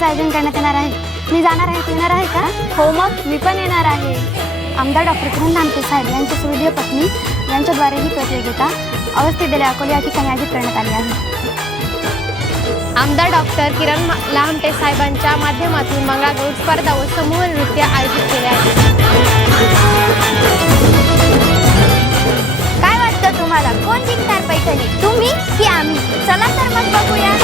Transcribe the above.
स्पर्धेचं आयोजन करण्यात येणार आहे। मी जाणार आहे, तू येणार आहे का? हो, मग मी पण येणार आहे। आमदार डॉक्टर किरण लामटे साहेब यांची सुहृदय पत्नी यांच्याद्वारे ही प्रतियोगिता अवस्थित दिल्या अकोले या ठिकाणी आयोजित करण्यात आली आहे। आमदार डॉक्टर किरण लामटे साहेबांच्या माध्यमातून मंगळागौर स्पर्धा व समूह नृत्य आयोजित केले आहे। काय वाटतं तुम्हाला, कोण जिंकणार पैठणी, तुम्ही की आम्ही? चला तर मग बघूया।